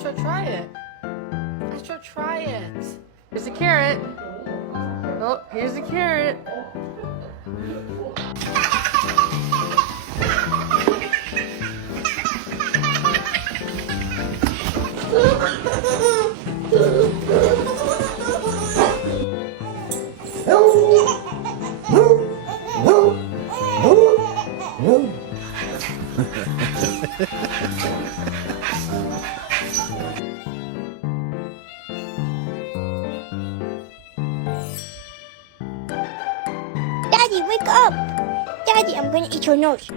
Astro, try it. Astro, try it. Here's a carrot. Oh, here's a carrot. Daddy, wake up! Daddy, I'm gonna eat your nose.